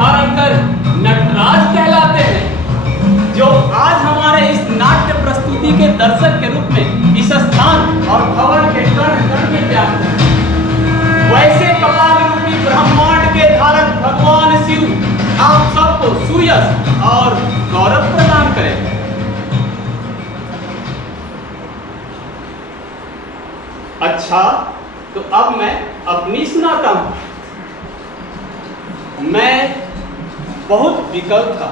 धारण कर नटराज कहलाते हैं, जो आज हमारे इस नाट्य प्रस्तुति के दर्शक के रूप में इस स्थान और भवन के कण कण में व्याप्त हैं। वैसे कपाल रूपी ब्रह्मांड के धारक भगवान शिव आप सबको सुयश और गौरव प्रदान करें। अच्छा, तो अब मैं अपनी सुनाता हूं। मैं बहुत विकल था।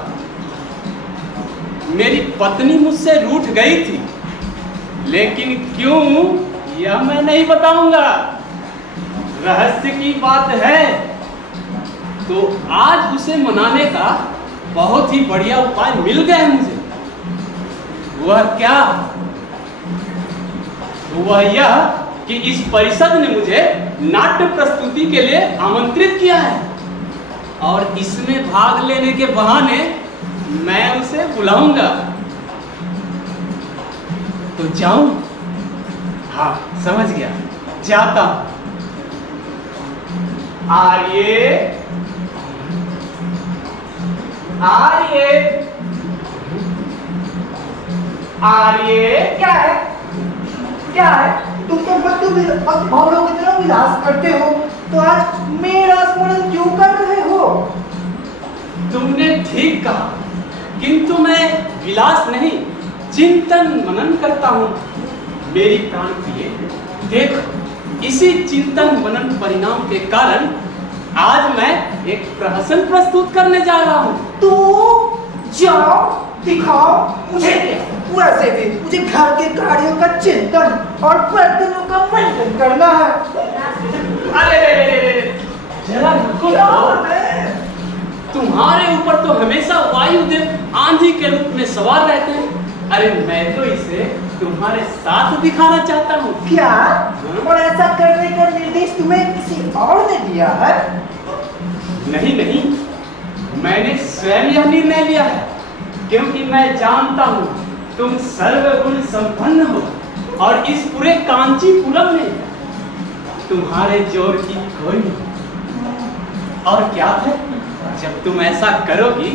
मेरी पत्नी मुझसे रूठ गई थी, लेकिन क्यों यह मैं नहीं बताऊंगा। रहस्य की बात है। तो आज उसे मनाने का बहुत ही बढ़िया उपाय मिल गया है मुझे। वह क्या? वह यह कि इस परिषद ने मुझे नाट्य प्रस्तुति के लिए आमंत्रित किया है और इसमें भाग लेने के बहाने मैं उसे बुलाऊंगा। तो जाऊं? हाँ, समझ गया, जाता हूं। आर्ये, आर्ये, आर्ये, क्या है? क्या है? तुम तो भक्तों भावनाओं की तरह विलास करते हो, तो आज मेरा स्मरण क्यों कर रहे हो? तुमने ठीक कहा, किंतु मैं विलास नहीं, चिंतन मनन करता हूं। मेरी प्राण प्रिय, देखो, इसी चिंतन मनन परिणाम के कारण आज मैं एक प्रहसन प्रस्तुत करने जा रहा हूं। तो जाओ, दिखाओ मुझे। वैसे भी मुझे घर के कार्यों का चिंतन और बर्तनों का मंथन करना है। अरे जरा रुको तो। तुम्हारे ऊपर तो हमेशा वायुदेव आंधी के रूप में सवार रहते हैं। अरे मैं तो इसे तुम्हारे साथ दिखाना चाहता हूँ। क्या? और ऐसा करने का निर्देश तुम्हें किसी और ने दिया है? नहीं नहीं, मैंने स्वयं यह निर्णय लिया है, क्योंकि मैं जानता हूँ तुम सर्वगुण संपन्न हो और इस पूरे कांचीपुरम में तुम्हारे जोर की कोई नहीं। और क्या है, जब तुम ऐसा करोगी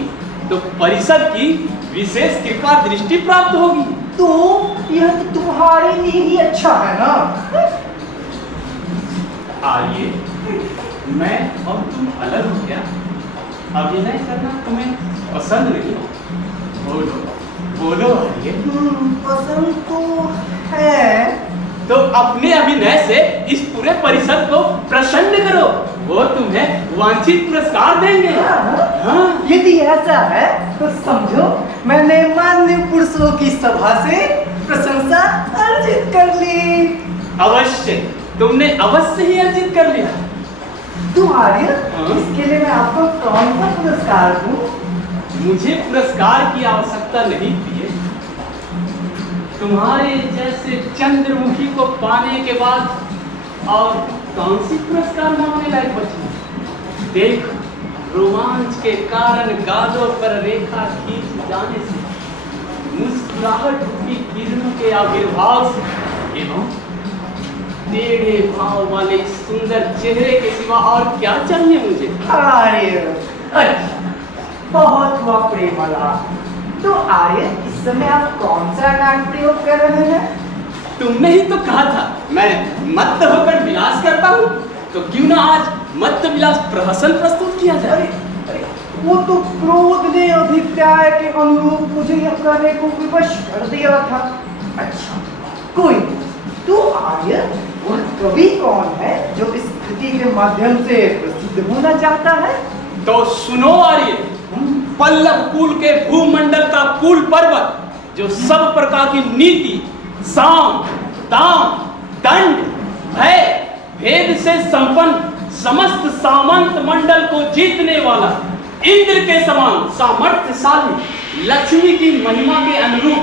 तो परिषद की विशेष कृपा दृष्टि प्राप्त होगी। तो यह तो तुम्हारे लिए ही अच्छा है ना? आइए, मैं और तुम अलग हो गया। अभिनय करना तुम्हें पसंद नहीं? बोलो बोलो आइए। पसंद तो है। तो अपने अभिनय से इस पूरे परिषद को प्रसन्न करो, वो तुम्हें वांछित पुरस्कार देंगे। हाँ। यदि ऐसा है तो समझो मैंने मान्य पुरुषों की सभा से प्रशंसा अर्जित कर ली। अवश्य, तुमने अवश्य ही अर्जित कर लिया। तुम्हारे इसके लिए मैं आपको कौन सा पुरस्कार दूं? मुझे पुरस्कार की आवश्यकता नहीं प्रिय। तुम्हारे जैसे चंद्रमुखी को पाने के बाद और कौन सी पुरस्कार मांगने लायक बची? देख, रोमांच के कारण गालों पर रेखा खींच जाने से, मुस्कुराहट रूपी किरणों के आविर्भाव से एवं टेढ़े भाव वाले सुंदर चेहरे के सिवा और क्या चाहिए मुझे? अच्छा, बहुत हुआ प्रेमला। तो आर्य, इस समय आप कौन सा नाट्य प्रयोग कर रहे हैं? तुमने ही तो कहा था मैं मत्त होकर विलास करता हूँ, तो क्यों ना आज मत्त विलास प्रहसन प्रस्तुत किया जाए? अरे, वो तो क्रोध ने अभिप्राय के अनुरूप मुझे यह करने को विवश कर दिया था। अच्छा, कोई नहीं। तो आर्य, वह कवि कौन है जो इस कृति के माध्यम से प्रसिद्ध होना चाहता है? तो सुनो आर्य, पल्लव कुल के भूमंडल का कुल पर्वत, जो सब प्रकार की नीति, साम, दाम, दंड, भय, भेद से संपन्न समस्त सामंत मंडल को जीतने वाला, इंद्र के समान सामर्थ्यशाली, लक्ष्मी की महिमा के अनुरूप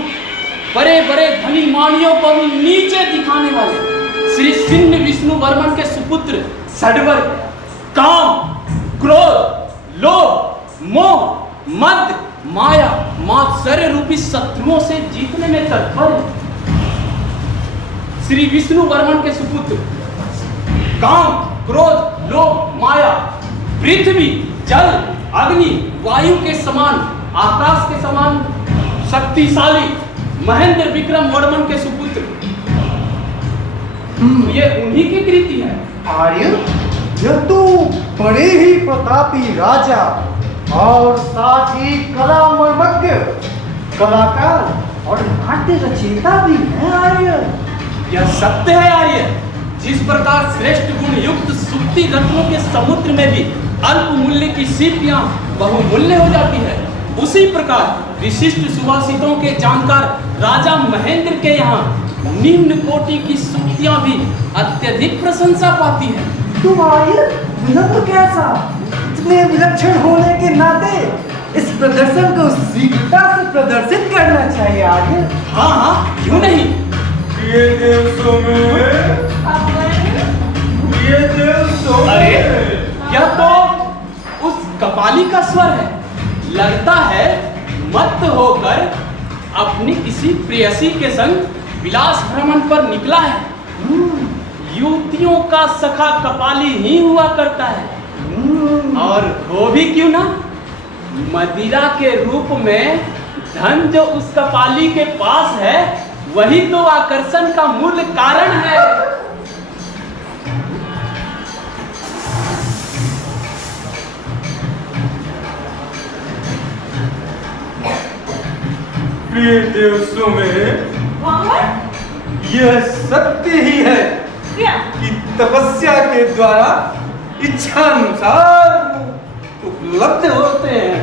बड़े बड़े धनी मानियों को भी नीचे दिखाने वाले श्री सिंह विष्णु वर्मन के सुपुत्र षड्वर, काम, क्रोध, लोभ, मोह, मद, माया, मात्सर्य रूपी शत्रुओं से जीतने में तत्पर है। श्री विष्णु वर्मन के सुपुत्र काम, क्रोध, लोभ, माया, पृथ्वी, जल, अग्नि वायु के समान, आकाश के समान शक्तिशाली महेंद्र विक्रम वर्मन के सुपुत्र। ये उन्हीं की कृति है। आर्य, यह तो बड़े ही प्रतापी राजा और साथ ही कला मर्मज्ञ, कलाकार और नाट्य रचयिता भी हैं आर्य। यह सत्य है आर्य। जिस प्रकार श्रेष्ठ गुण युक्त सुक्ति रत्नों के समुद्र में भी अल्प मूल्य की सीपियां बहुमूल्य हो जाती है, उसी प्रकार विशिष्ट सुभाषितों के जानकार राजा महेंद्र के यहाँ निम्न कोटि की सुक्तियां भी अत्यधिक प्रशंसा पाती हैं। तुम आर्य विनम्र कैसा, इतने विलक्षण होने के नाते इस प्रदर्शन को शीघ्रता से प्रदर्शित करना चाहिए आर्य। हाँ हाँ, क्यों नहीं। ये देवसों में, ये देवसों में। अरे यह तो उस कपाली का स्वर है। लगता है मत होकर अपनी किसी प्रेयसी के संग विलास भ्रमण पर निकला है। युवतियों का सखा कपाली ही हुआ करता है। और वो भी क्यों ना, मदिरा के रूप में धन जो उस कपाली के पास है वही तो आकर्षण का मूल कारण है। प्रिय देवसों में, यह सत्य ही है कि तपस्या के द्वारा इच्छा अनुसार उपलब्ध होते हैं।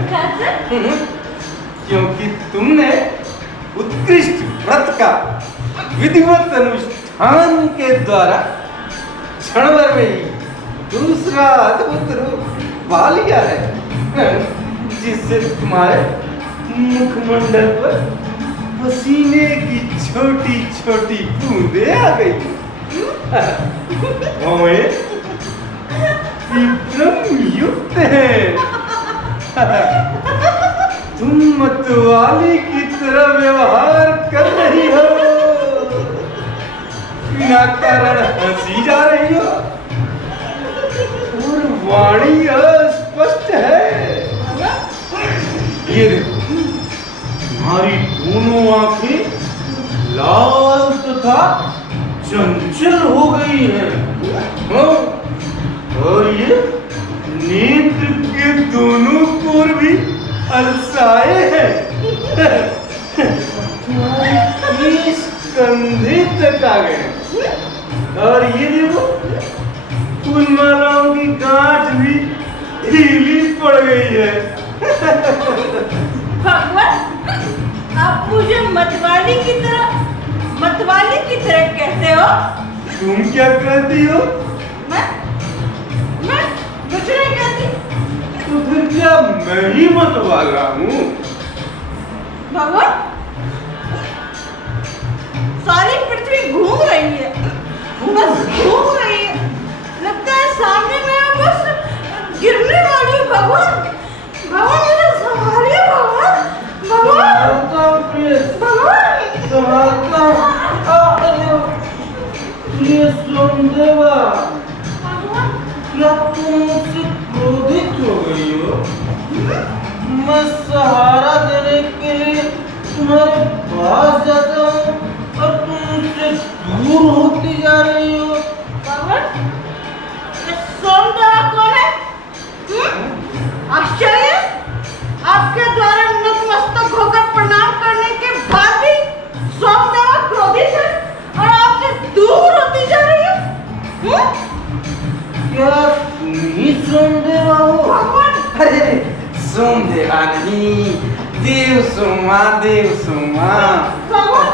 क्योंकि तुमने उत्कृष्ट व्रत का विधिवत अनुष्ठान के द्वारा क्षण भर में ही दूसरा अद्भुत रूप पा लिया है, जिससे तुम्हारे मुखमंडल पर पसीने की छोटी छोटी बूंदे आ गई। विक्रम युक्त है। तुम मतवाली की तरह व्यवहार कर रही हो, बिना कारण हंसी जा रही हो और वाणी अस्पष्ट है। ये देखो, तुम्हारी दोनों आंखें लाल तथा चंचल हो गई हैं। और ये नेत्र के दोनों कोर भी अलसाए हैं। तुम्हारे केस कंधे तक आ गए। और ये देखो, फूलमालाओं की गांठ भी ढीली पड़ गई है। भगवान, आप मुझे मतवाली की तरह कहते हो? तुम क्या कहती हो? मैं कुछ नहीं कहती। तो फिर क्या मैं ही मतवाला हूँ? भगवान, सारी पृथ्वी घूम रही है, बस घूम रही है। लगता है सामने मैं बस गिरने वाली हूँ। भगवान, मुझे संभालिए भगवान। सोमदेवा, क्या तुम मुझसे क्रोधित हो गई हो? मैं सहारा देने के लिए तुम्हारे पास जाता हूँ और तुम मुझसे दूर होती जा रही हो। भगवान, ये सोमदेवा कौन है? आश्चर्य, आपके द्वारा नतमस्तक होकर प्रणाम करने के बाद भी सोमदेवा क्रोधित है और आपसे दूर होती जा रही है। क्या तुम ही सोमदेवा हो? भगवान, अरे सोमदेवा नहीं, देव सोमा। भगवान,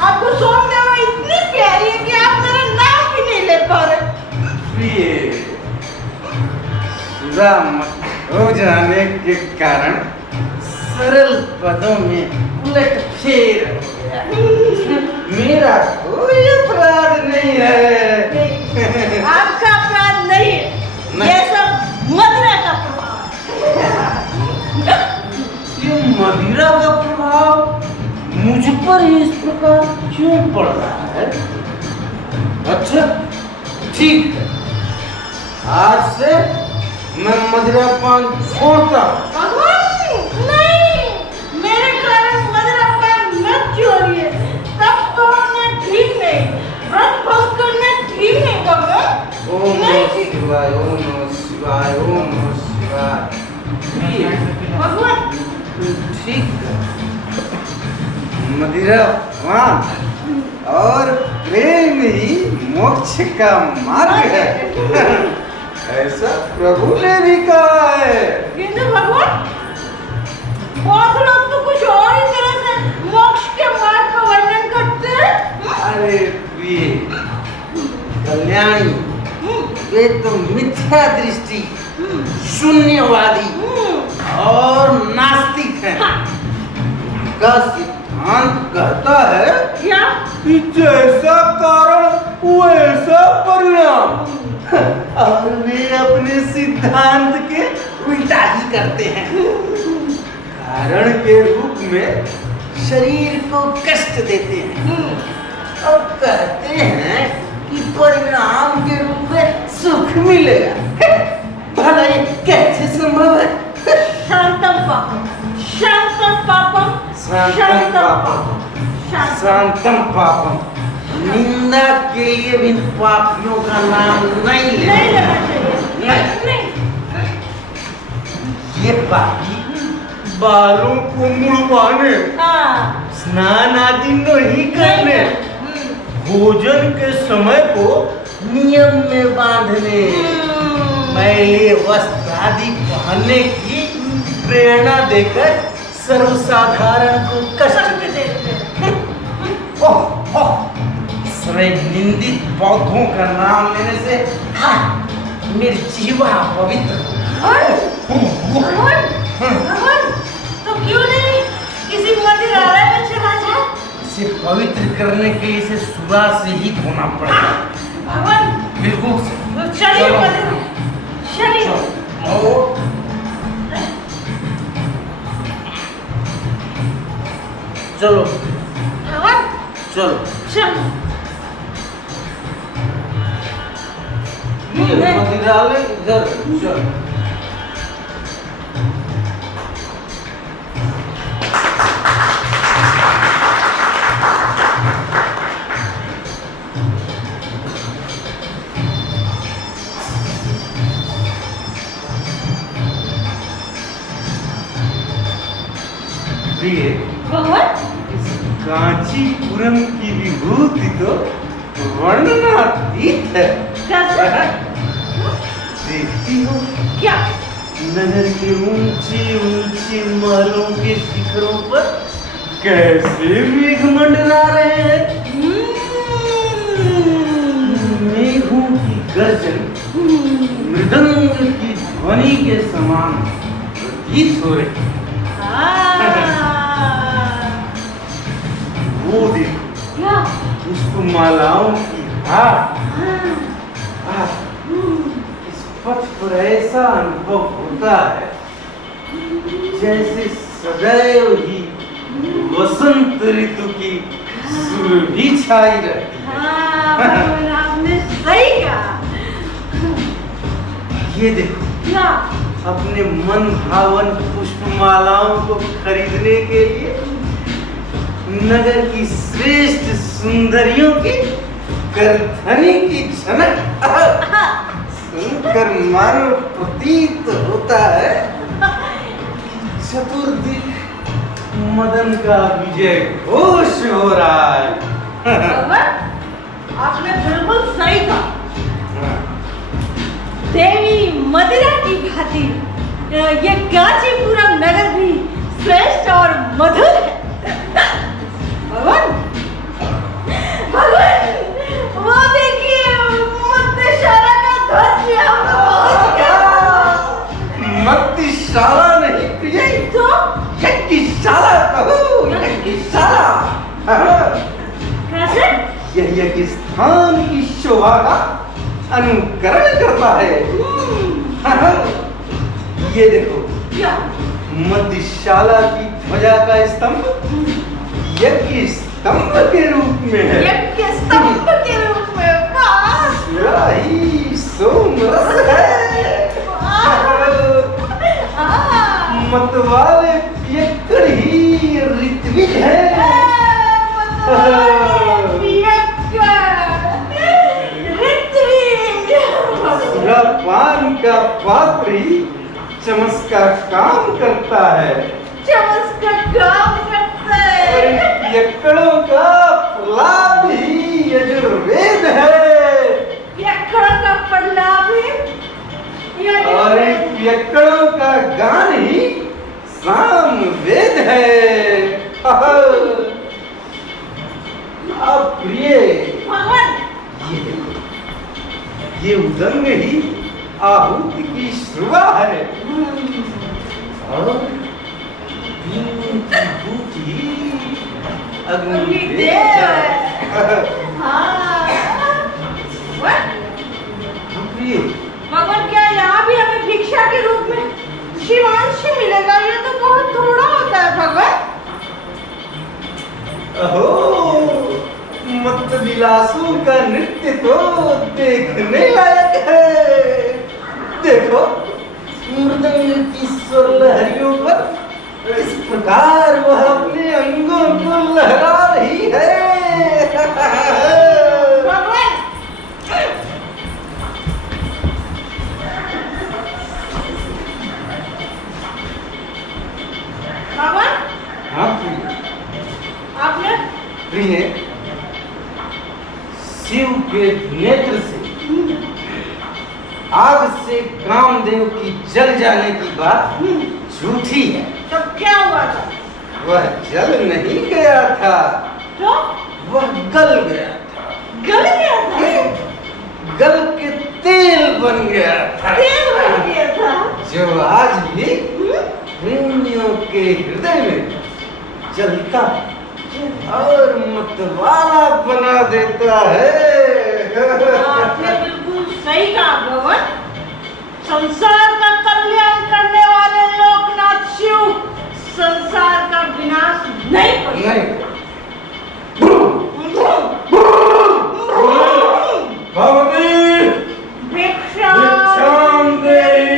आपको सोमदेवा इतनी प्यारी है कि आप मेरा नाम भी नहीं ले पा रहे। प्रिय, सुधा मत हो जाने के कारण सरल पदों में उलट फेर हो गया। मेरा कोई अपराध नहीं है। आपका अपराध नहीं है, ये सब मदिरा का प्रभाव है। ये मदिरा का प्रभाव मुझ पर ही इस प्रकार क्यों पड़ रहा है? अच्छा, ठीक है, आज से मैं मदिरा पान छोड़ता हूँ। भगवान नहीं, मेरे कारण मदिरा पान मत छोड़िए। तब तो मैं ठीक नहीं, व्रत भंग करना ठीक नहीं भगवान। ओम नमः शिवाय, ओम नमः शिवाय, ओम नमः शिवाय। भगवान ठीक है, मदिरा पान और प्रेम ही मोक्ष का मार्ग है, ऐसा प्रभु ने भी कहा है। किंतु भगवान बहुत लोग तो कुछ और ही तरह से मोक्ष के मार्ग का वर्णन करते हैं। अरे प्रिय कल्याणी, वे तो मिथ्या दृष्टि, शून्यवादी और नास्तिक हैं। का सिद्धांत कहता है क्या? कि जैसा कारण वैसा परिणाम, और वे अपने सिद्धांत के उल्टा ही करते हैं। कारण के रूप में शरीर को कष्ट देते हैं और कहते हैं कि परिणाम के रूप में सुख मिलेगा। भला ये कैसे संभव है? शांतम पापम, शांतम पापम, शांतम पापम, शांतम पापम। निंदा के लिए भी पापियों का नाम नहीं नहीं लेना लेना चाहिए। नहीं। ये पापी बालों को मुड़वाने, हाँ। स्नान आदि नहीं करने, भोजन के समय को नियम में बांधने, मैले वस्त्र आदि पहनने की प्रेरणा देकर सर्वसाधारण को कष्ट देते हैं। ओह ओह, समय निंदित पौधों का नाम लेने से निर्जीवा पवित्र। भगवान तो क्यों नहीं किसी मदिरालय में चला जाए? इसे पवित्र करने के लिए इसे सुरा से ही धोना पड़ेगा। भगवान बिल्कुल तो चलिए मदिरा, चलिए। चलो भगवान चलो, चलो। ये मदिरालय इधर, चलो। प्रिय, भगवान इस कांचीपुरम की विभूति तो वर्णनातीत है। कैसे? देखती हो क्या? नगर के ऊंचे ऊंचे महलों के शिखरों पर कैसे मेघ मंडरा रहे हैं। मेघों की गर्जन मृदंग की ध्वनि के समान प्रतीत हो रही है। वो देखो, क्या? पुष्पमालाओं की हार। इस पथ पर ऐसा अनुभव होता है जैसे सदैव ही वसंत ऋतु की सुरभि छाई रहती है। हाँ, भगवान आपने सही कहा। ये देखो, क्या? अपने मन भावन पुष्पमालाओं को खरीदने के लिए नगर की श्रेष्ठ सुंदरियों की करधनी की झनक सुनकर मानो प्रतीत होता है चतुर्दिक मदन का विजय घोष हो रहा है। भगवान आपने बिल्कुल सही कहा। देवी मदिरा की भांति ये कांचीपुरम नगर भी श्रेष्ठ और मधुर है। भगवान भगवान वो देखिए मत्स्यशाला का ध्वज यहाँ पहुंच गया। मत्स्यशाला नहीं प्रिय, तो यज्ञशाला कहो, यज्ञशाला। कैसे? यह यज्ञ स्थान की शोभा का अनुकरण करता है। ये देखो, क्या? मध्यशाला की ध्वजा का स्तंभ यज्ञ स्तंभ के रूप में है। यज्ञ स्तंभ के रूप में। वाह! यही सोमरस है। वाह! मतवाले पियक्कड़ ही ऋत्विज है। सुरापान का पात्र ही चमस का काम करता है। चमस का काम करता और इन है। पियक्कड़ों का प्रलाप ही यजुर्वेद है। पियक्कड़ का प्रलाप ही और इन पियक्कड़ों का गान ही सामवेद है। अब प्रिय, भगवान ये देखो, ये उदंग ही आहुति की श्रुवा है। और तीन की बूटी अग्निदेव है। हाँ। What? प्रिय, भगवान क्या यहाँ भी हमें भिक्षा के रूप में शिवांश मिलेगा? ये तो बहुत थोड़ा होता है भगवान। अहो, मत विलासों का नृत्य तो देखने लायक है। देखो, मृदंग की स्वर लहरियों पर इस प्रकार वह अपने अंगों को लहरा रही है। भगवान भगवान हाँ प्रिय, आपने प्रिय, शिव के नेत्र से आग से कामदेव की जल जाने की बात झूठी है। तो क्या हुआ था? वह जल नहीं गया था, तो वह गल गया था। गल गया था? गल के तेल बन गया था। तेल बन गया था? जो आज भी प्रेमियों के हृदय में जलता और मतवाला बना देता है। आपने बिल्कुल सही कहा भगवान। संसार का कल्याण करने वाले लोकनाथ शिव संसार का विनाश नहीं कर नहीं। भगवती भिक्षाम देहि,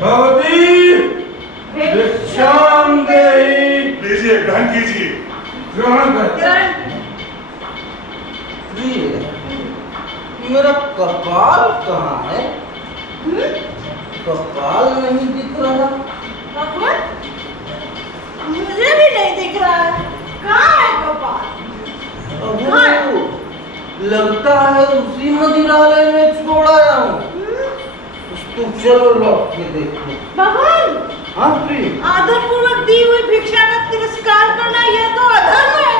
भगवती भिक्षाम देहि। लीजिए, ग्रहण कीजिए। ग्रहण कर। प्रिय, मेरा कपाल कहाँ है? कपाल नहीं दिख रहा। भगवान मुझे भी नहीं दिख रहा है। कहाँ है कपाल? अबो, लगता है उसी मदिरालय में छोड़ आया हूँ। तो चलो लौट के देखो। भगवान हाँ प्रिय। आदर पूर्वक दी हुई भिक्षा का तिरस्कार करना यह तो अधर्म है।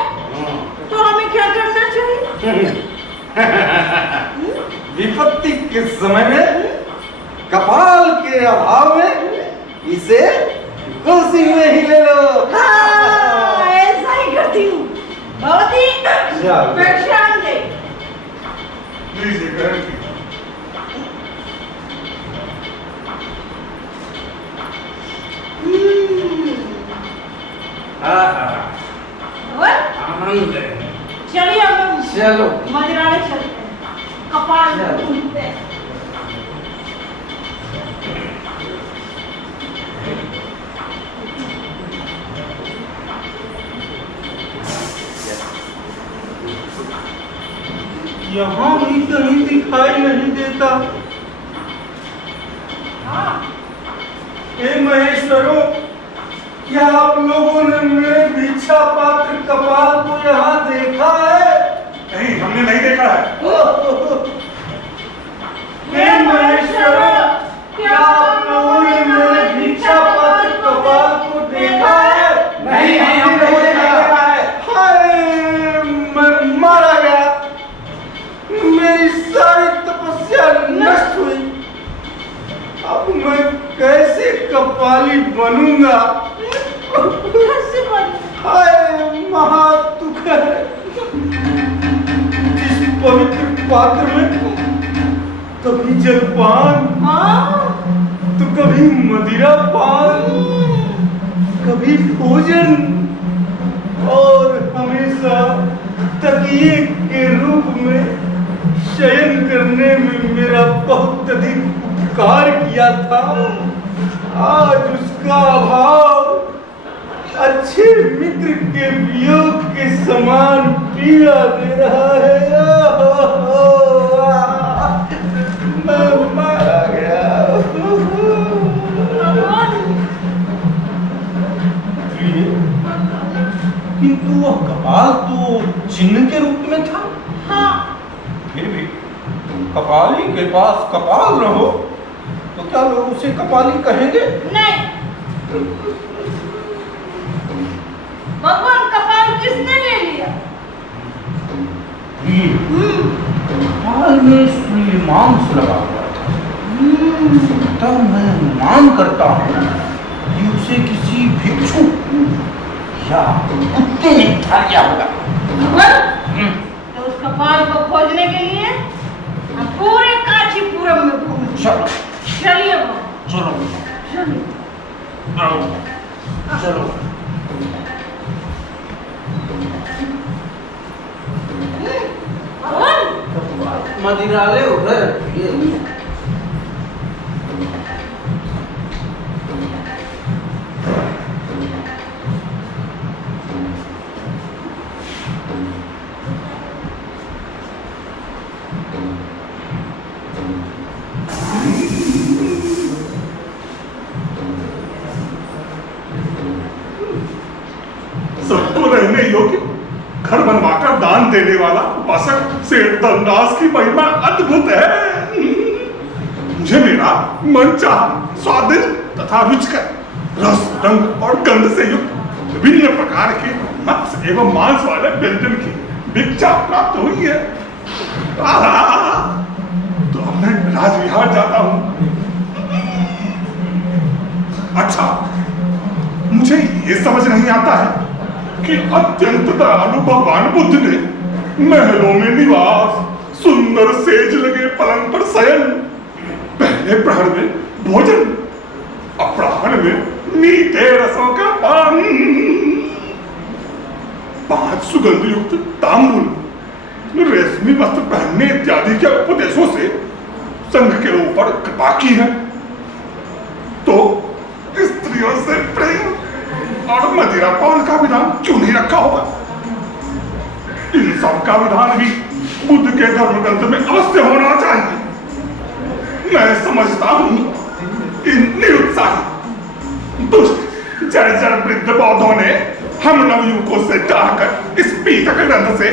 तो हमें क्या करना चाहिए? विपत्ति के समय में कपाल के अभाव में इसे कुर्सी में ही ले लो। हाँ, ऐसा ही करती हूँ। भगवती चलो। भिक्षाम दे। लीजिए, ग्रहण कीजिए। भगवान आनंद है। चलिए हम चलो। मदिरालय चलते हैं। कपाल चलो। ढूंढते हैं। यहाँ भी कहीं दिखाई नहीं देता। हाँ, हे महेश्वरों, क्या आप लोगों ने मेरे भिक्षा पात्र कपाल को यहाँ देखा है? नहीं, हमने नहीं देखा है। हे महेश्वरों, क्या आप लोगों ने मेरे भिक्षा पात्र कपाल को देखा है? नहीं, हम लोगों ने नहीं देखा है। हाय, मैं मारा गया। मेरी सारी तपस्या नष्ट हुई। अब मैं कैसे कपाली बनूंगा? कैसे बने? हाय, महादुख है। इस पवित्र पात्र में कभी जलपान, हाँ, तो कभी मदिरा पान, कभी भोजन, और हमेशा तकिए के रूप में शयन करने में मेरा बहुत अधिक उपकार किया था। आज उस उसका अभाव अच्छे मित्र के वियोग के समान पीड़ा दे रहा है। मैं मारा गया। किंतु वह कपाल तो चिन्ह के रूप में था। हाँ। फिर भी कपाली के पास कपाल न हो तो क्या लोग उसे कपाली कहेंगे? नहीं। भगवान कपाल किसने ले लिया? कपाल में सुई मांस लगा हुआ था। तब मैं अनुमान करता हूँ कि उसे किसी भिक्षु या कुत्ते ने खा लिया होगा। भगवान तो उस कपाल को खोजने के लिए हम पूरे कांचीपुरम में घूमें। चलो चलिए भगवान, चलो चलिए। चलो। भगवान मदिराले उधर रखिए। सबको रहने योग्य घर बनवाकर दान देने वाला उपासक सेठ धनदास की महिमा अद्भुत है। मुझे मेरा मन चाहा स्वादिष्ट तथा रुचिकर रस रंग और गंध से युक्त विभिन्न प्रकार के मत्स्य एवं मांस वाले व्यंजन की भिक्षा प्राप्त हुई है। तो अब मैं राजविहार जाता हूँ। अच्छा, मुझे ये समझ नहीं आता है कि अत्यंत दयालु भगवान बुद्ध ने महलों में निवास, सुंदर सेज लगे पलंग पर शयन, पहले प्रहर में भोजन, अपराह्न में मीठे रसों का पान, 5 सुगंध युक्त तांबूल, रेशमी वस्त्र पहनने इत्यादि के उपदेशों से संघ के ऊपर कृपा की है। तो स्त्रियों से प्रेम और मदिरापान का विधान क्यों नहीं रखा होगा? इन सब का विधान भी बुद्ध के धर्म ग्रंथ में अवश्य होना चाहिए। मैं समझता हूं इन निरुत्साही दुष्ट जड़ वृद्ध बौद्धों ने हम नवयुवकों से चाहकर इस पीतक ग्रंथ से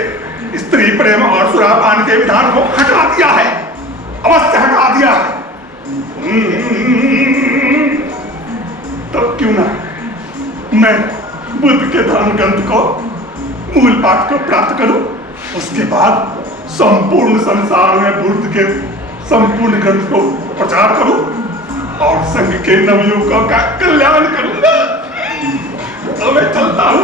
स्त्री प्रेम और सुरापान के विधान को हटा दिया है, अवश्य हटा दिया है। तो क्यों ना मैं बुद्ध के धर्म ग्रंथ को मूल पाठ को प्राप्त करूं, उसके बाद संपूर्ण संसार में बुद्ध के संपूर्ण ग्रंथ को प्रचार करूं और संघ के नवयुवकों का कल्याण करूंगा। तो मैं चलता हूं।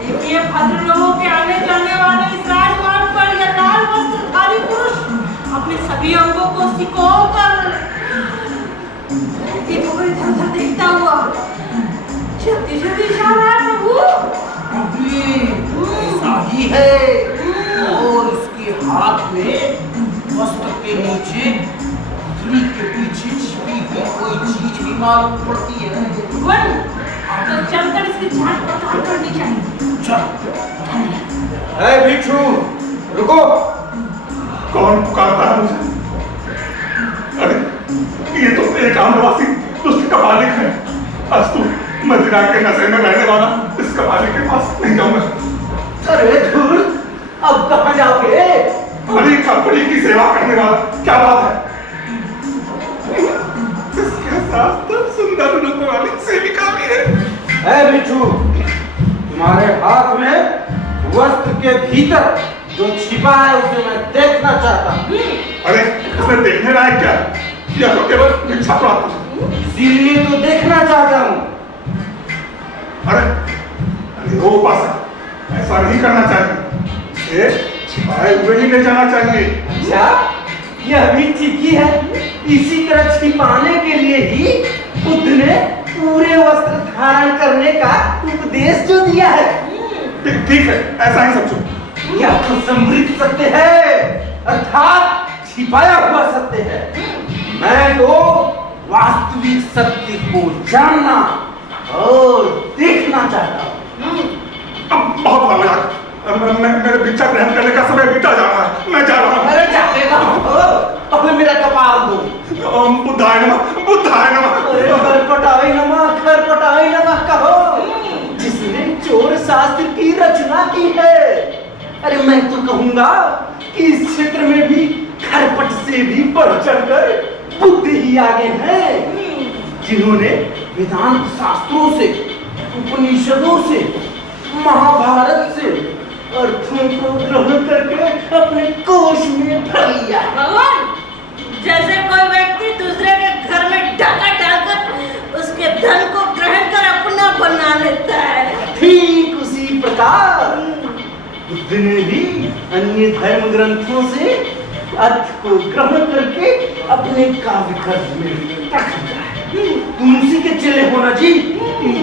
देखिए, भद्र लोगों के आने जाने वाले इस राजमार्ग पर यह लाल वस्त्रधारी पुरुष अपने सभी अंगों को सिकोड़ कर इधर देखता हुआ जल्दी जल्दी जा रहा है प्रभु। शाही है और इसके हाथ में वस्त्र के नीचे स्त्री के पीछे छिपी हुई कोई चीज भी मालूम पड़ती है। तो चलकर इसकी जांच पड़ताल करनी चाहिए। चल। भिक्षु रुको। कौन पुकारता है मुझे? अरे ये तो एक आमवासी दुष्ट कपालिक है। अस्तु, मदिरा के नशे में रहने वाला इस कपालिक के पास नहीं जाऊंगा। अरे धूल, अब कहाँ जाओगे? बड़ी कंपनी की सेवा करने वाला, क्या बात है? इसके साथ तो सुंदर रूप वाली सेविका भी है। भिक्षु, तुम्हारे हाथ में वस्त्र के भीतर जो छिपा है उसे मैं देखना चाहता हूँ। अरे इसमें देखने लायक क्या है? यह तो केवल भिक्षा प्राप्त है। इसीलिए तो देखना चाहता हूँ। अरे वो उपासक, ऐसा नहीं करना चाहिए। ये छिपाए हुए ही ले जाना चाहिए। अच्छा, यह भी ठीक ही है। इसी तरह छिपाने के लिए ही बुद्ध ने पूरे वस्त्र धारण करने का उपदेश जो दिया है। ठीक है, ऐसा ही समझो। यह तो समृद्ध सत्य है, अर्थात छिपाया हुआ सत्य है। मैं तो वास्तविक सत्य को जानना और देखना चाहता हूँ। अब बहुत हुआ मजाक। मेरे भिक्षा ग्रहण करने का समय बीता जा रहा है, मैं जा रहा हूँ। अरे जाते ना हो, अब मेरा कपाल दो। बुद्धाय नमः, बुद्धाय नमः। अरे खरपटाई नमः कहो, जिसने चोर शास्त्र की रचना की है। अरे मैं तो कहूंगा कि इस क्षेत्र में भी खरपट से भी बढ़ चढ़कर बुद्ध ही आगे हैं, जिन्होंने वेदांत शास्त्रों से, उपनिषदों से, महाभारत से अर्थों को ग्रहण करके अपने कोश में भर लिया। भगवान, जैसे कोई व्यक्ति दूसरे के घर में डाका डालकर उसके धन को ग्रहण कर अपना बना लेता है, ठीक उसी प्रकार बुद्ध ने भी अन्य धर्म ग्रंथों से अर्थ को ग्रहण करके अपने काव्य कर्म में रख दिया है। तुम उसी के चेले हो ना जी।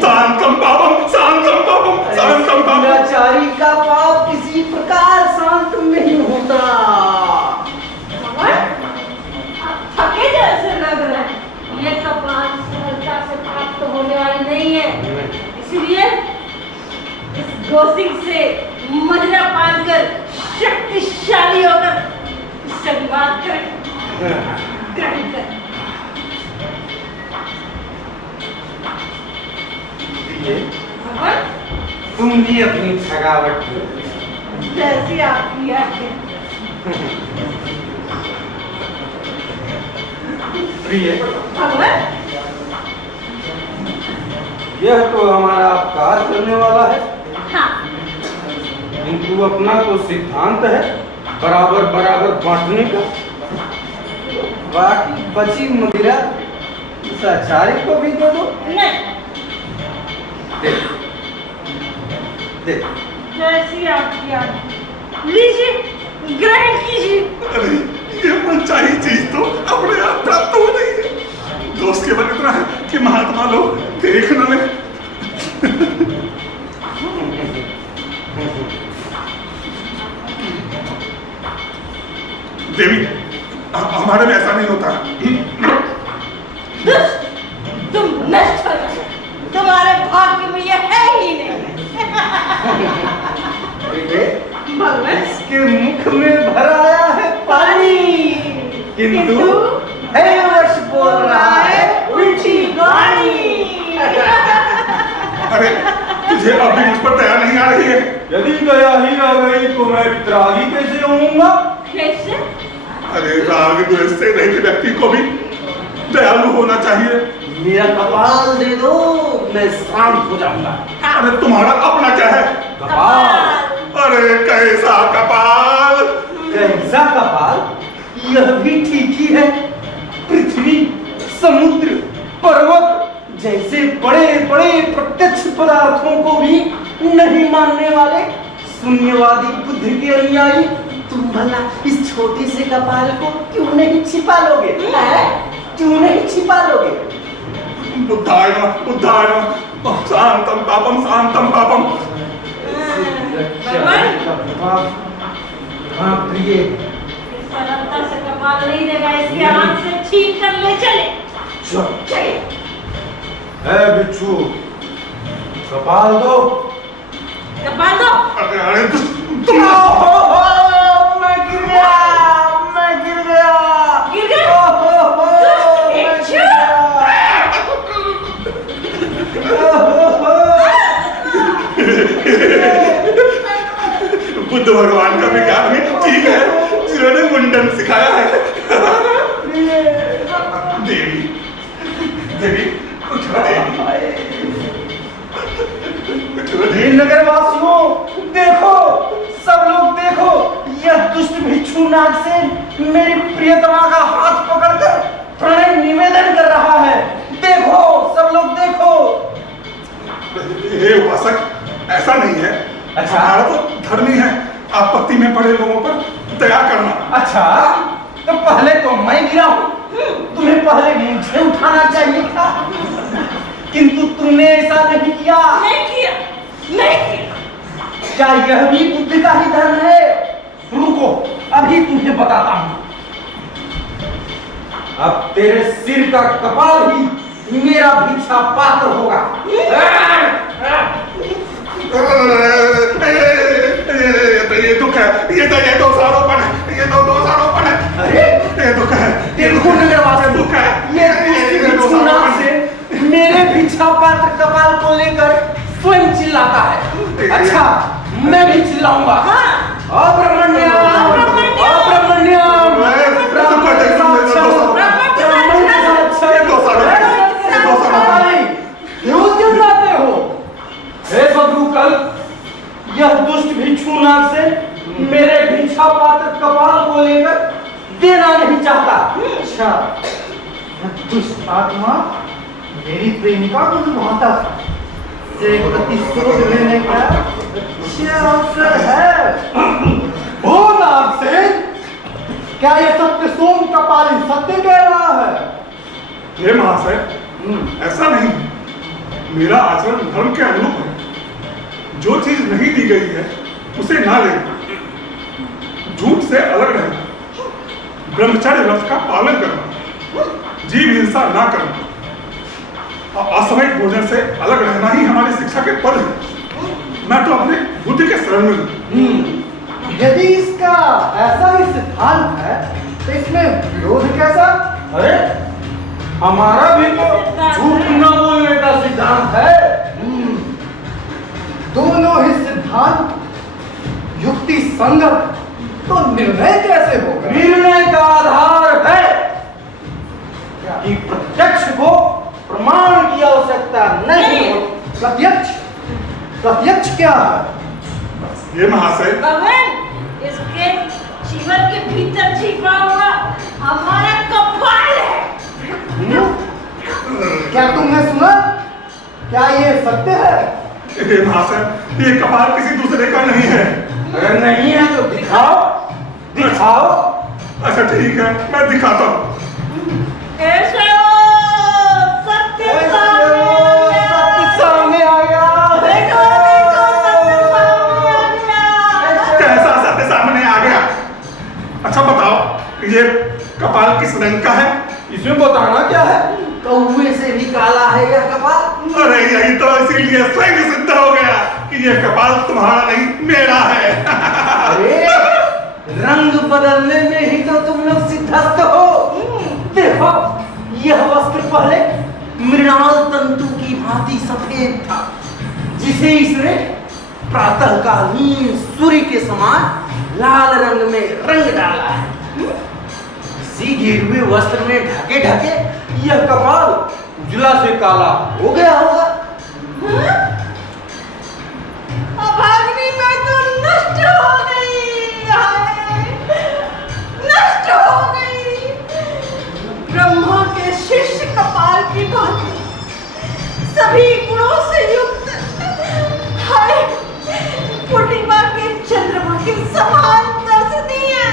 शांतम पापम, शांतम पापम, शांतम पापम। दुराचारी का पाप किसी प्रकार शांत नहीं होता। भगवान, आप थके जैसे लग रहे हैं। ये कपाल सरलता से प्राप्त होने वाली नहीं है, इसलिए इस गोसिंग से मदिरा पानकर शक्तिशाली होकर इससे बात करें, ग्रहण करें। भगवान, तुम भी अपनी थकावट जैसी आपकी आज्ञा। प्रिय, भगवान, यह तो हमारा अपकार करने वाला है, हाँ, किंतु अपना तो सिद्धांत है बराबर बराबर बांटने का। बाकी बची मदिरा उस आचार्य को भी दे दो। नहीं, देख देख, जैसी आपकी आज्ञा। लीजिए, ग्रहण कीजिए। अरे ये मनचाही चीज तो अपने आप प्राप्त हो रही है। दोस्त केवल इतना है कि महात्मा लोग देख न ले। देवी, हमारे में ऐसा नहीं होता। दुष्ट, तुम नष्ट हो जाओ। तुम्हारे भाग्य में यह है ही नहीं। भगवान, इसके मुख में भर आया है पानी, किंतु है वर्ष बोल रहा है उल्टी गाड़ी। अरे तुझे अभी मुझ पर दया नहीं आ रही है? यदि दया ही आ गई तो मैं वितरागी कैसे होऊंगा? कैसे? अरे राग द्वेष से रहित व्यक्ति को भी दयालु होना चाहिए। मेरा कपाल दे दो, मैं शांत हो जाऊंगा। अरे तुम्हारा अपना क्या है? कपाल। अरे कैसा कपाल! कैसा कपाल? यह भी ठीक ही है। पृथ्वी, समुद्र, पर्वत जैसे बड़े बड़े प्रत्यक्ष पदार्थों को भी नहीं मानने वाले शून्यवादी बुद्ध के अनुयायी तुम भला इस छोटे से कपाल को क्यों नहीं छिपा लोगे? क्यों नहीं छिपा लोगे? बुद्धाय नमः, बुद्धाय नमः। शांतम पापम, शांतम पापम। भगवान, हाँ प्रिय, सरलता से कपाल नहीं देगा, इसके हाथ से छीन कर ले चले। चले। बिच्छू, कपाल दो। कपाल दो। अरे तुम मैं गिर गया, मैं गिर गया। गिर गए? बुद्ध भगवान का विज्ञान भी ठीक है, जिन्होंने मुंडन सिखाया है। देवी, देवी, उठो देवी। नगर वासियों देखो, सब लोग देखो, यह दुष्ट भिक्षु नागसेन मेरी प्रियतमा का हाथ पकड़कर प्रणय निवेदन कर रहा है। देखो, सब लोग देखो। हे उपासक, ऐसा नहीं है। अच्छा। हमारा तो धर्म ही है आपत्ति में पड़े लोगों पर दया करना। अच्छा, तो पहले तो मैं गिरा हूं, तुम्हें पहले मुझे उठाना चाहिए था, किंतु तुमने ऐसा नहीं किया। नहीं किया, नहीं किया। क्या यह भी बुद्धि का ही धर्म है? रुको, अभी तुम्हें बताता हूं। अब तेरे सिर का कपाल ही मेरा भिक्षा पात्र होगा। ये दुख है, ये दोषारोपण है, ये दोषारोपण है। अरे ये दुख है, देखो नगरवासी, दुख है। ये दुष्ट भिक्षु नाम से मेरे भिक्षा पात्र कपाल को लेकर स्वयं चिल्लाता है। अच्छा, मैं भी चिल्लाऊंगा। अब्रह्मण्यम, अब्रह्मण्यम, क्यों चिल्लाते हो? हे बदरूकल, यह दुष्ट भिक्षु नाग से मेरे भिक्षा पात्र कपाल को लेकर देना नहीं चाहता। अच्छा, दुष्ट आत्मा मेरी प्रेमिका को लुभाता था, से प्रतिशोध लेने का क्या अवसर है? ओ नागसेन, क्या ये सत्य सोम कपाली सत्य कह रहा है? हे महाशय, ऐसा नहीं, मेरा आचरण धर्म के अनुरूप है। जो चीज नहीं दी गई है उसे ना लेना, झूठ से अलग रहना, ब्रह्मचर्य व्रत का पालन करना, जीव हिंसा ना करना, असमयिक भोजन से अलग रहना ही हमारी शिक्षा के पद है। मैं तो अपने बुद्धि के शरण में हूं। यदि इसका ऐसा ही सिद्धांत है तो इसमें विरोध कैसा? अरे हमारा भी तो झूठ न बोलने का सिद्धांत है। दोनों ही सिद्धांत युक्ति संगत, तो निर्णय कैसे होगा? निर्णय का आधार है कि प्रत्यक्ष को प्रमाण की आवश्यकता नहीं हो। प्रत्यक्ष, प्रत्यक्ष क्या है? ये महाशय, भगवान, इसके जीवन के भीतर छिपा हुआ हमारा कपाल है। क्या तुमने सुना? क्या ये सत्य है? हे महाशय, ये कपाल किसी दूसरे का नहीं है। अगर नहीं है तो दिखाओ, दिखाओ। अच्छा ठीक है, मैं दिखाता हूँ। ऐसे सत्य सामने आ गया। देखो, देखो, सत्य सामने आ गया। कैसा सत्य सामने आ गया? अच्छा बताओ, ये कपाल किस रंग का है? इसमें बताना क्या है? कौवे से भी काला है यह कपाल। अरे यही तो इसीलिए स्वयं सिद्ध हो गया कि ये कपाल तुम्हारा नहीं, मेरा है। अरे रंग बदलने में ही तो तुम लोग सिद्धस्त हो। देखो, यह वस्त्र पहले मृणाल तंतु की भांति सफेद था, जिसे इसने प्रातःकालीन सूर्य के समान लाल रंग में रंग डाला है। इसी गिरवे वस्त्र में ढके ढके यह कपाल उजला से काला हो गया होगा। अभाग्नि में तो नष्ट हो गई, हाय, नष्ट हो गई। ब्रह्मा के शिष्य कपाल की भांति सभी गुणों से युक्त, हाय, पूर्णिमा के चंद्रमा के समान दर्शनी है,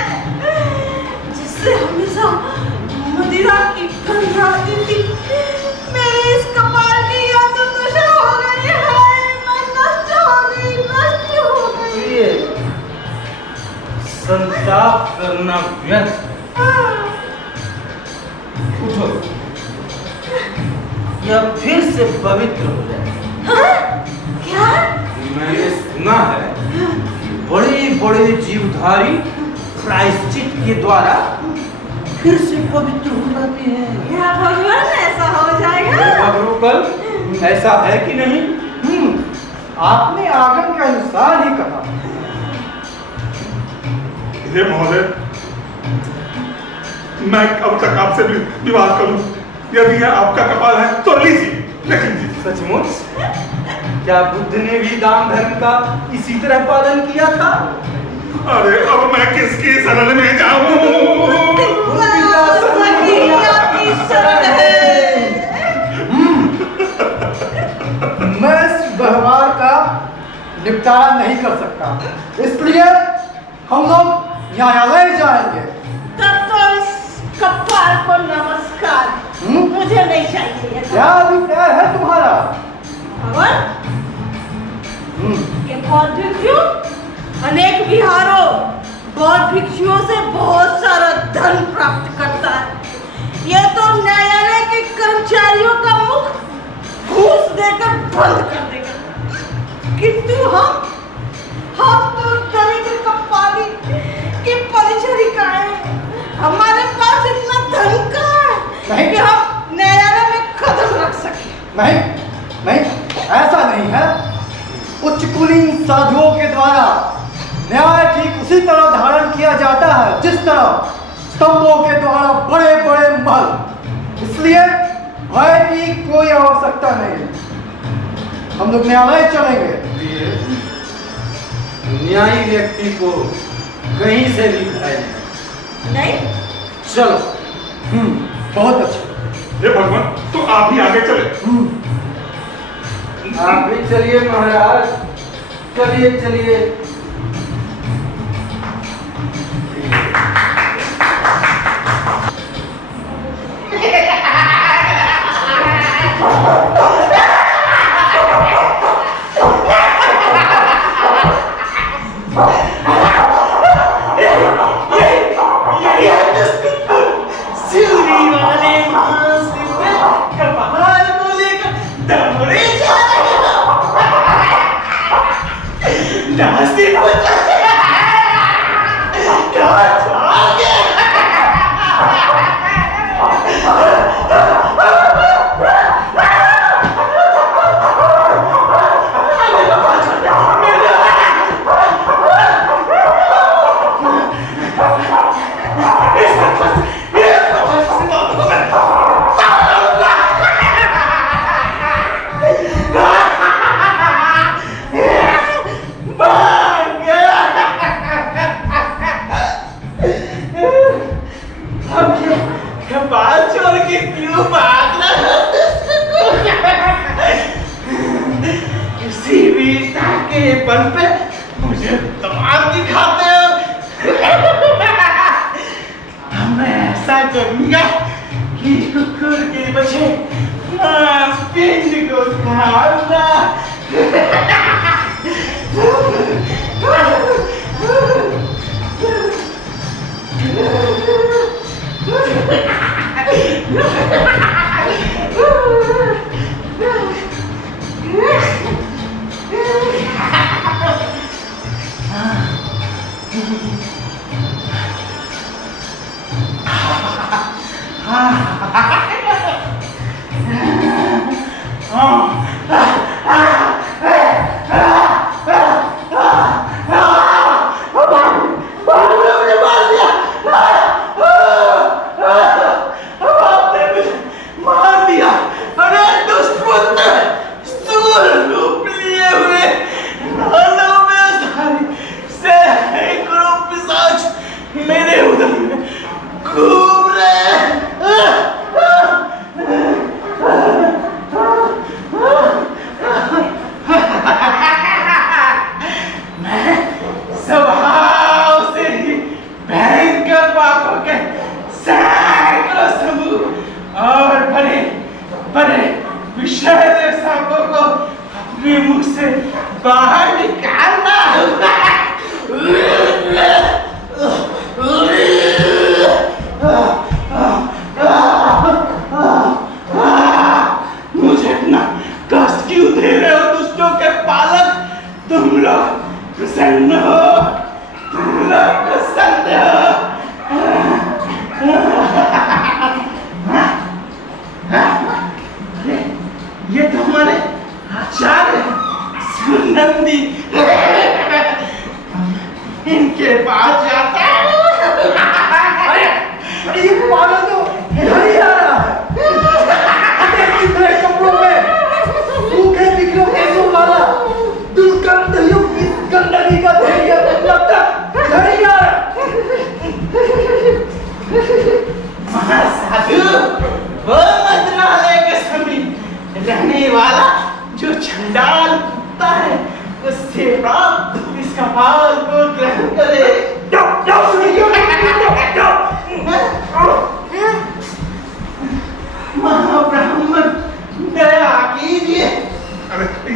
जिससे हमेशा मदिरा की गंध आती थी। मेरे इस कपाल की याद तो नशा हो गई है, मैं नष्ट हो गई, नष्ट हो गई। संताप करना व्यर्थ। उठो, यह फिर से पवित्र हो जाए। हाँ? क्या? मैंने सुना है कि बड़े बड़े जीवधारी प्रायश्चित के द्वारा फिर से पवित्र हो जाते हैं। या भगवान, ऐसा हो जाएगा? बदरूकल, ऐसा है कि नहीं? आपने आगम के अनुसार ही कहा। हे महोदय, मैं अब तक आपसे भी विवाद करूं। यदि यह आपका कपाल है तो लीजिए, लिख लीजिए। सचमुच? क्या बुद्ध ने भी दान धर्म का इसी तरह पालन किया था? अरे अब मैं किसकी शरण में जाऊं? मैं इस व्यवहार का निपटारा नहीं कर सकता, इसलिए हम लोग न्यायालय जाएंगे। तब तो इस कपाल को नमस्कार, मुझे नहीं चाहिए। क्या अभिप्राय है तुम्हारा? भगवान, ये बौद्ध क्यों? अनेक विहारों, बौद्ध भिक्षुओं से बहुत सारा धन प्राप्त करता है। यह तो न्यायालय के कर्मचारियों का मुख घूस देकर बंद कर देगा, किंतु हम तो दरिद्र कपाली की परिचारिकाएं, हमारे पास इतना धन कहाँ है कि हम न्यायालय में कदम रख सके। नहीं, ऐसा नहीं है। उच्च कुलीन साधुओं के द्वारा न्याय ठीक उसी तरह धारण किया जाता है जिस तरह स्तंभों के द्वारा बड़े बड़े महल। इसलिए भय की कोई आवश्यकता नहीं। हम लोग न्यायालय चलेंगे। न्यायी व्यक्ति को कहीं से भी भय नहीं, चलो। बहुत अच्छा। हे भगवान, तो आप ही आगे चले। आप भी चलिए महाराज, चलिए।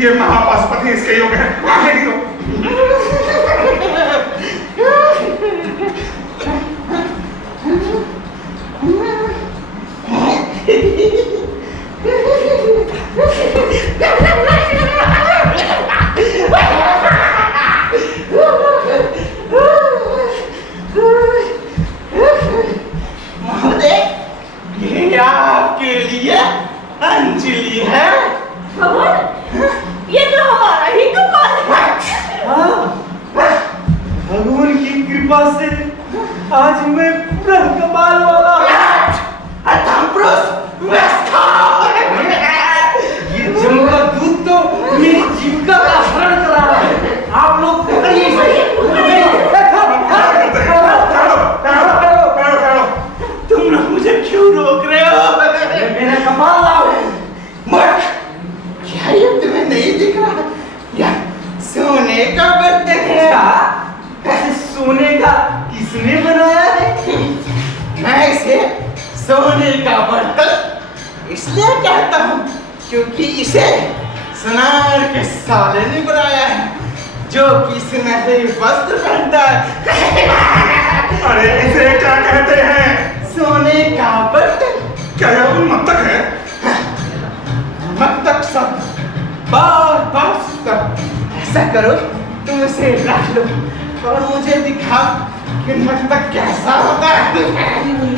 ये महापाशुपति इसके योग है। आपके लिए अंजलि है। भगवान, ये तो हमारा ही कपाल है। हाँ, भगवान की कृपा से आज मैं पूरा कमाल वाला ये जम का दूध तो मेरी जीविका का हरण कर रहा है। आप लोग पकड़िए इसे। तुम लोग मुझे क्यों रोक रहे हो? मेरा कपाल लाओ। मूर्ख, क्या ये तुम्हें नहीं दिख रहा? यह सोने का बर्तन है। ऐसे सोने का किसने बनाया है? मैं इसे सोने का बर्तन इसलिए कहता हूँ क्योंकि इसे सुनार के साले ने बनाया है, जो कि सुनहरे वस्त्र पहनता है। अरे इसे क्या कहते हैं? सोने का बर्तन। क्या यह उन्मत्तक है? मत तक सब बार बार सुनता। ऐसा करो, तुम इसे रख लो और मुझे दिखा कि मत्तक कैसा होता है।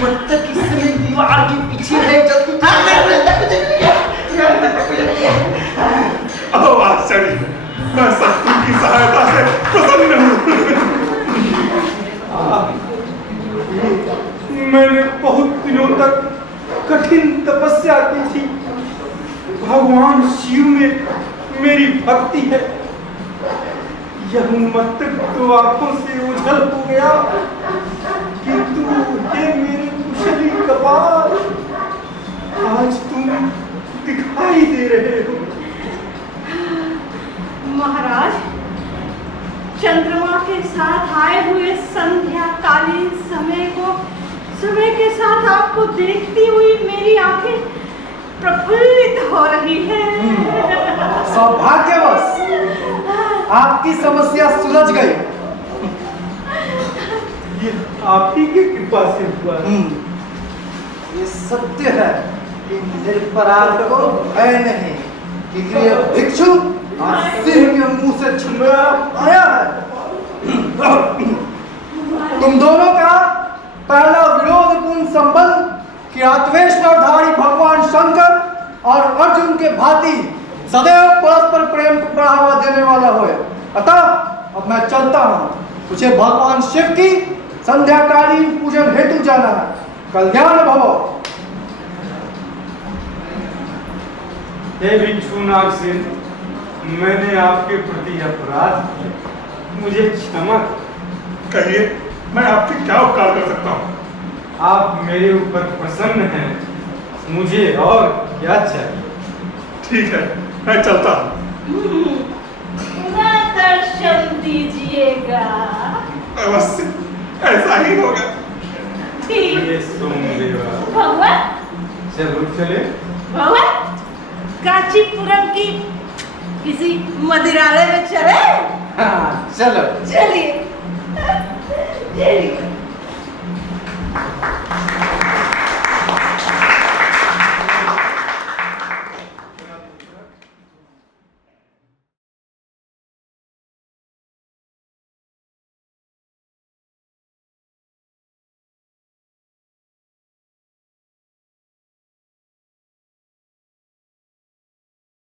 मत्तक इसने दीवार के पीछे ले चल। ओह आश्चर्य, मैं शत्रु की सहायता से प्रसन्न हूँ। मैंने बहुत दिनों तक कठिन तपस्या की थी। भगवान शिव में मेरी भक्ति है। यह उन्मत्तक तो आंखों से ओझल हो गया, किंतु हे मेरे कुशली कपाल, आज तुम दिखाई दे रहे हो। महाराज, चंद्रमा के साथ आए हुए संध्या कालीन समय के साथ आपको देखती हुई मेरी आंखें प्रफुल्लित हो रही है। सौभाग्यवश आपकी समस्या सुलझ गई। ये आप ही की कृपा से हुआ। ये सत्य है कि निरपराध को भय नहीं, क्योंकि ये भिक्षु सिंह के मुंह से छुड़वाया आया है। तुम दोनों का पहला विरोधपूर्ण संबंध किरातवेश्वरधारी भगवान शंकर और अर्जुन के भांति सदैव परस्पर प्रेम को बढ़ावा देने वाला हो। अतः अब मैं चलता हूँ। मुझे भगवान शिव की संध्याकालीन पूजन हेतु जाना है। कल्याण भव। हे भिक्षुनाथ सिंह, मैंने आपके प्रति अपराध किया, मुझे क्षमा कहिए, मैं आपकी क्या उपकार कर सकता हूँ? आप मेरे ऊपर प्रसन्न हैं, मुझे और क्या चाहिए? ठीक है, मैं चलता हूँ। दर्शन दीजिएगा। अवश्य, ऐसा ही होगा। ठीक। ये सोमदेवा, भगवान, चलो चले। भगवान, कांचीपुरम की किसी मदिरालय में चले। हाँ, चलो। चलिए। चलिए।